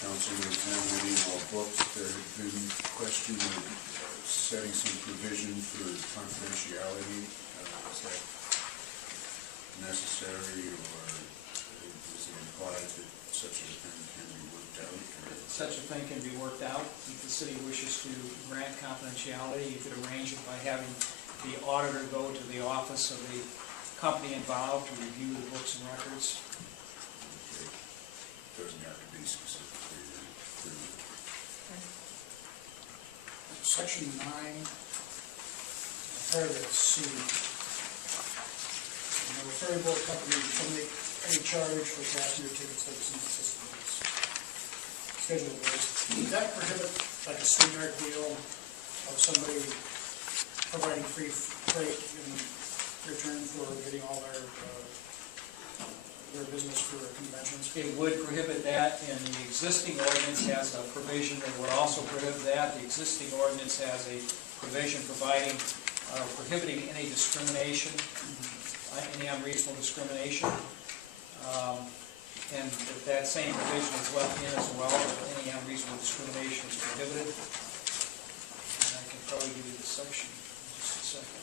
council were examining all books, there had been question of setting some provision for confidentiality. Is that necessary, or is it implied that such a thing can be worked out? Or? Such a thing can be worked out. If the city wishes to grant confidentiality, you could arrange it by having the auditor go to the office of the company involved to review the books and records. Okay. Doesn't have to be specifically approved. Section 9, paragraph C. The ferry boat company shall make any charge for passenger tickets that is inconsistent with its schedule of rates. Does that prohibit like a standard deal of somebody providing free freight in return for getting all their business for conventions? It would prohibit that, and the existing ordinance has a provision that would also prohibit that. The existing ordinance has a provision prohibiting any discrimination, any unreasonable discrimination. And if that same provision is left in as well, if any unreasonable discrimination is prohibited, and I can probably give you the section in just a second.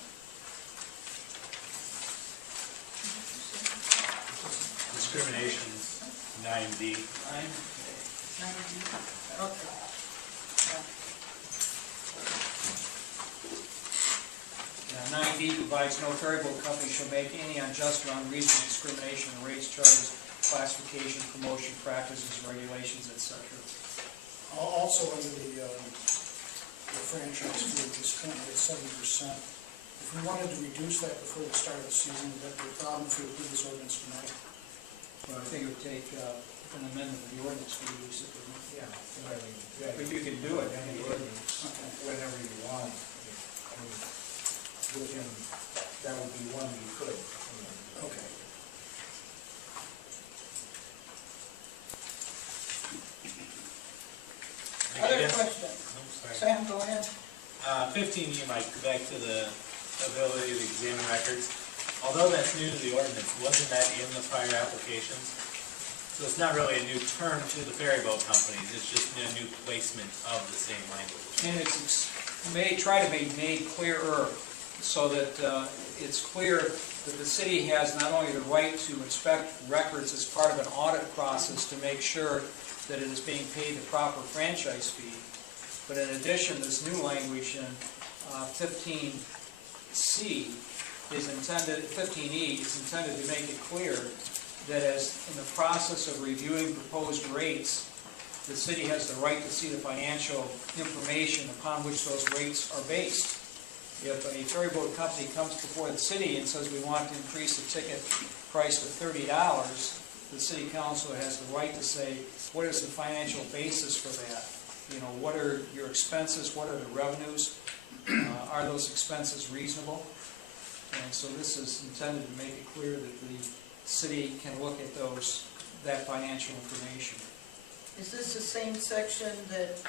Discrimination, 9B. 9. Okay. Now, 9B provides no ferry boat company shall make any unjust or unreasonable discrimination in rates, charges, classification, promotion, practices, regulations, etc. Also under the franchise fee, which is currently at 7%. If we wanted to reduce that before the start of the season, would that be a problem if we approve this ordinance tonight? Well, I think it would take an amendment of the ordinance to reduce it. Yeah, But you can do it in the ordinance. Okay. whenever you want. I mean, within, that would be one you could. Okay. Other question? Sam, go ahead. 15, you might go back to the ability to examine records. Although that's new to the ordinance, wasn't that in the prior applications? So it's not really a new term to the ferry boat companies, it's just a new placement of the same language. And it's try to be made clearer so that it's clear that the city has not only the right to inspect records as part of an audit process to make sure that it is being paid the proper franchise fee, but in addition, this new language in 15C is intended, 15E is intended to make it clear that as in the process of reviewing proposed rates, the city has the right to see the financial information upon which those rates are based. If a ferry boat company comes before the city and says we want to increase the ticket price to $30, the city council has the right to say, what is the financial basis for that? You know, what are your expenses? What are the revenues? Are those expenses reasonable? And so this is intended to make it clear that the city can look at that financial information. Is this the same section that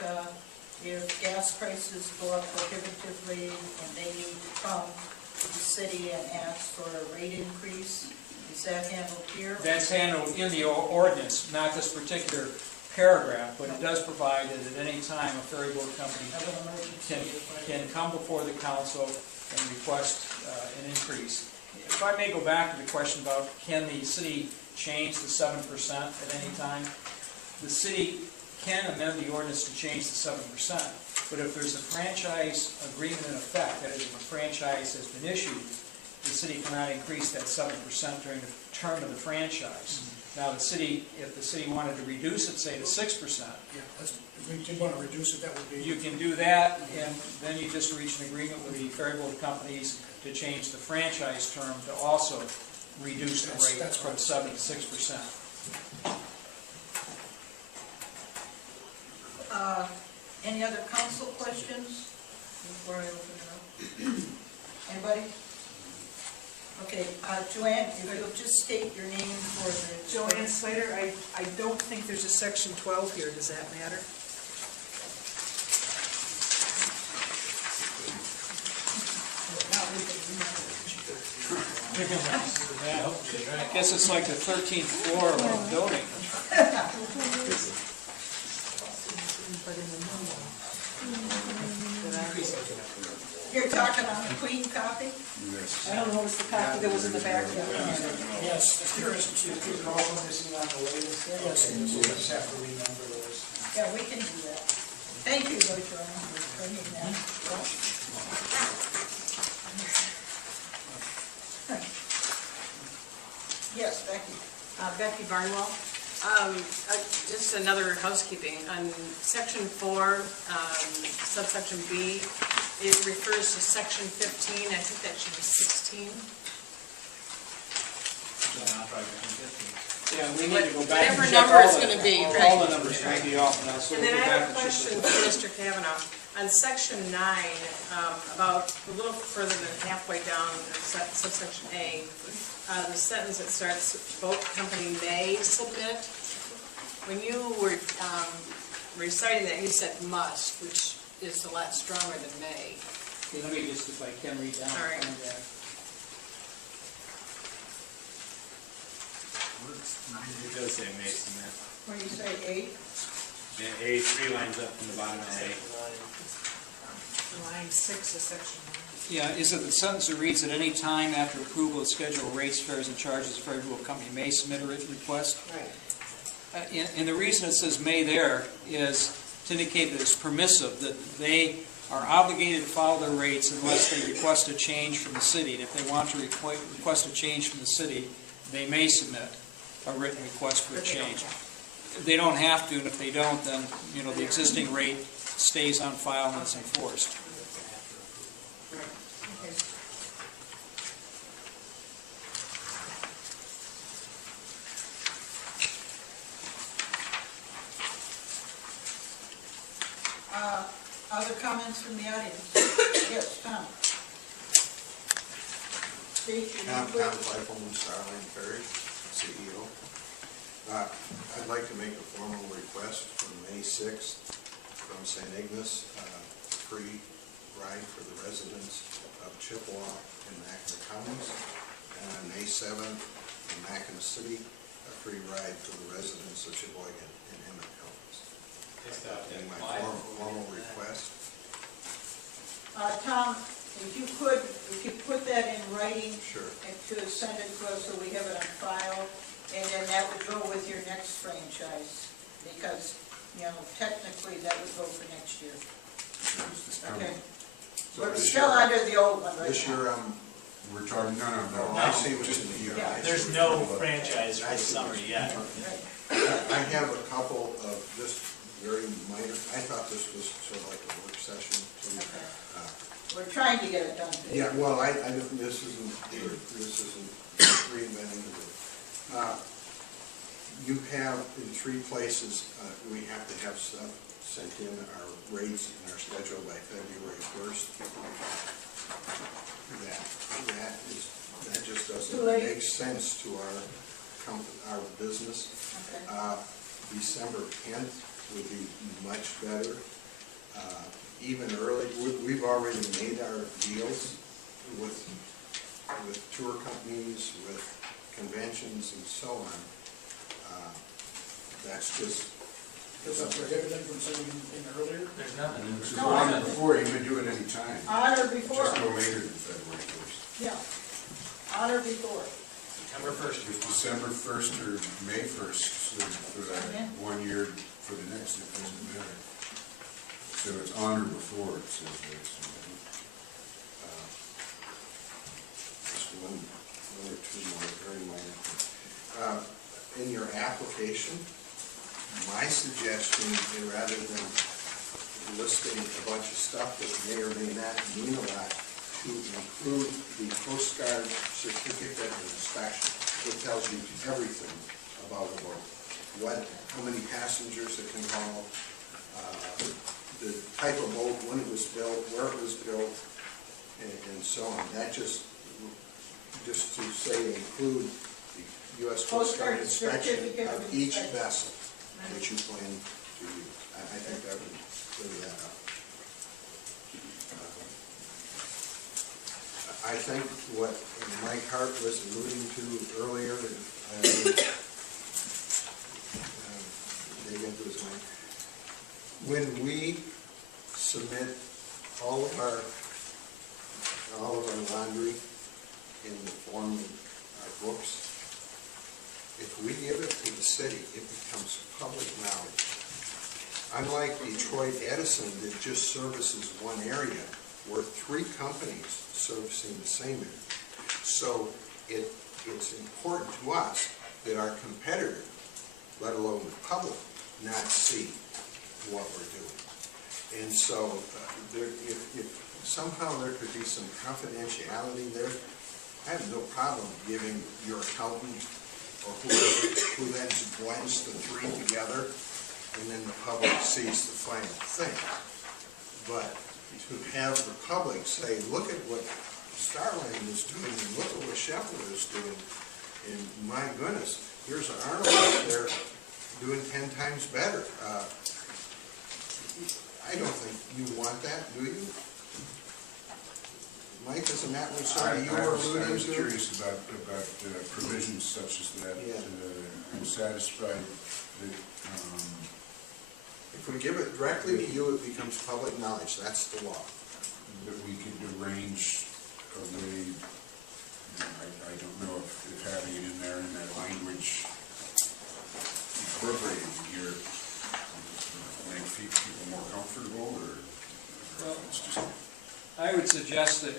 if gas prices go up prohibitively and they need to come to the city and ask for a rate increase? Is that handled here? That's handled in the ordinance, not this particular paragraph, but it does provide that at any time a ferry boat company can come before the council and request an increase. If I may go back to the question about can the city change the 7% at any time, the city can amend the ordinance to change the 7%, but if there's a franchise agreement in effect, that is, if a franchise has been issued, the city cannot increase that 7% during the term of the franchise. Now, the city, if the city wanted to reduce it, say to 6%, Yeah, if we did want to reduce it, that would be... you can do that, and then you just reach an agreement with the ferry boat companies to change the franchise term to also reduce the rate from 7 to 6%. Any other council questions before I open it up? Anybody? Okay, Joanne, if you'll just state your name for the... Joanne Slater, I don't think there's a section 12 here. Does that matter? I guess it's like the 13th floor of a building. you're talking on a clean copy? Yes. I don't know, it was the copy that was in the back. Yes, if there is two, These are also missing on the latest, Yes. we'll just have to renumber those. Yeah, we can do that. Thank you, Bertrand, for bringing that. Yes, Becky. Becky Barnwell. Just another housekeeping. On section 4, subsection B, it refers to section 15. I think that should be 16. Yeah, we need to go back and Whatever check number all it's the, gonna be, all right. the numbers may be off now, so And we'll then go I have back a and check question it. for Mr. Kavanaugh. On section 9, about a little further than halfway down, subsection A, the sentence that starts, boat company may submit. When you were reciting that, you said must, which is a lot stronger than may. Okay, let me just, if I can read down. All right. find that. It does say may submit. When you say 8, And A, 3 lines up from the bottom of A. Line 6 of section 9. Yeah, is it the sentence that reads, at any time after approval of schedule rates, fares, and charges, the ferry boat company may submit a written request? Right. And the reason it says may there is to indicate that it's permissive, that they are obligated to follow their rates unless they request a change from the city. And if they want to request a change from the city, they may submit a written request for a But they don't change. have to. They don't have to, and if they don't, then, you know, the existing rate stays on file and is enforced. okay. Other comments from the audience? Yes, Tom. State your Tom name, please. Feifel, Starline Ferry, CEO. I'd like to make a formal request for May 6th from St. Ignace, free ride for the residents of Chippewa and Mackinac counties. And on May 7th, in Mackinac City, a free ride for the residents of Sheboygan and Emmett counties. And my formal request. Tom, if you put that in writing. Sure. And to send it to us so we have it on file, and then that would go with your next franchise, because, you know, technically that would go for next year. Okay. So We're this still year- under the old one right now. This year, We're talking, no. I see what you mean. Yeah. There's no franchise for the summer yet. Right. I have a couple of just very minor, I thought this was sort of like a work session. too. Okay. We're trying to get it done today. Yeah, well, this isn't reinventing the wheel. You have in 3 places, we have to have stuff sent in, our rates and our schedule by February 1st. That just Too doesn't late. make sense to our business. Okay. December 10th would be much better. Even early, we've already made our deals with tour companies, with conventions and so on. That's just, Does that prohibit them from sending in earlier? There's nothing. It's on it before, you can do it any time. On or before? Just no later than February 1st. Yeah. On or before? September 1st. If December 1st or May 1st, so for that Okay. 1 year for the next, it doesn't matter. So it's on or before, it says there. So, just one or two more very minor. In your application, my suggestion, rather than listing a bunch of stuff that may or may not mean a lot, to include the Coast Guard certificate of inspection, that tells you everything about the boat. How many passengers it can haul, the type of boat, when it was built, where it was built, and so on. That just to say include the U.S. Coast Guard inspection of each vessel that you plan to use. I think that would clear that up. I think what Mike Hart was alluding to earlier, dig into his mind. When we submit all of our all of our laundry in the form of our books, if we give it to the city, it becomes public knowledge. Unlike Detroit Edison that just services one area, we're 3 companies servicing the same area. So it's important to us that our competitor, let alone the public, not see what we're doing. And so if somehow there could be some confidentiality there, I have no problem giving your accountant or whoever who then blends the 3 together, and then the public sees the final thing. But to have the public say, look at what Starland is doing, and look at what Shepard is doing, and my goodness, here's Arnold out there doing 10 times better. I don't think you want that, do you? Mike, isn't that what some of you were alluding to? I was curious about provisions such as that. Yeah. I'm satisfied that, If we give it directly to you, it becomes public knowledge. That's the law. that we could arrange a way, I don't know if having it in there in that language incorporated here make people more comfortable, or Well, it's just. I would suggest that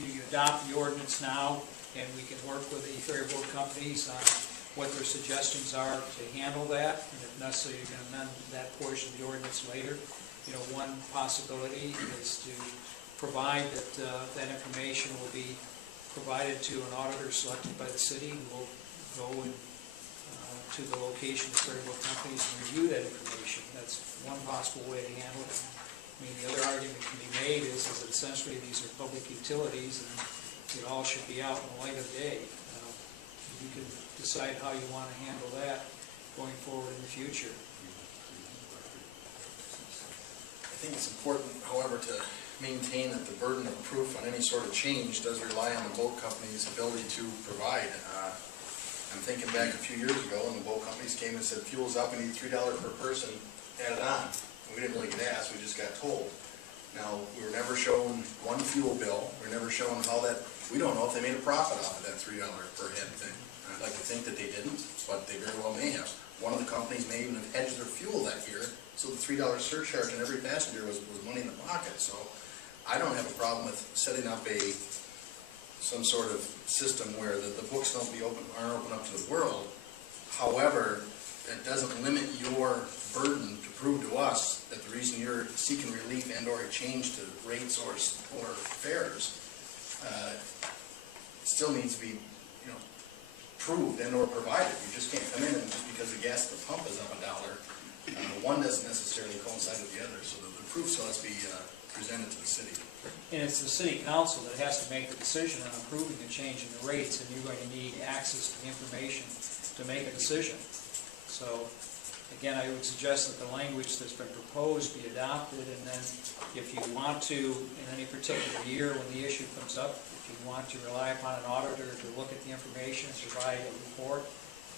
you adopt the ordinance now, and we can work with the ferry boat companies on what their suggestions are to handle that, and if necessary, you can amend that portion of the ordinance later. You know, one possibility is to provide that that information will be provided to an auditor selected by the city, who will go and to the location of ferry boat companies and review that information. That's one possible way to handle it. I mean, the other argument can be made is that essentially these are public utilities and it all should be out in the light of day. You can decide how you want to handle that going forward in the future. I think it's important, however, to maintain that the burden of proof on any sort of change does rely on the boat company's ability to provide. I'm thinking back a few years ago, and the boat companies came and said, fuel's up, we need $3 per person added on. We didn't really get asked, we just got told. Now, we were never shown one fuel bill, we were never shown how that, we don't know if they made a profit off of that $3 per head thing. I'd like to think that they didn't, but they very well may have. One of the companies may even have hedged their fuel that year, so the $3 surcharge on every passenger was money in the pocket. So I don't have a problem with setting up some sort of system where the books aren't open up to the world. However, it doesn't limit your burden to prove to us that the reason you're seeking relief and or a change to rates or fares still needs to be, proved and or provided. You just can't come in and just because the gas at the pump is up $1, one doesn't necessarily coincide with the other. So the proof still has to be presented to the city. And it's the city council that has to make the decision on approving a change in the rates, and you're going to need access to the information to make a decision. So, again, I would suggest that the language that's been proposed be adopted, and then if you want to, in any particular year when the issue comes up, if you want to rely upon an auditor to look at the information, provide a report,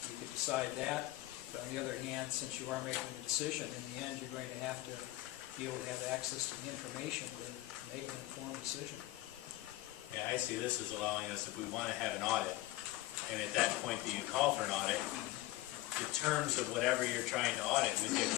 you could decide that. But on the other hand, since you are making a decision, in the end, you're going to have to be able to have access to the information to make an informed decision. Yeah, I see this as allowing us, if we want to have an audit, and at that point that you call for an audit, the terms of whatever you're trying to audit would get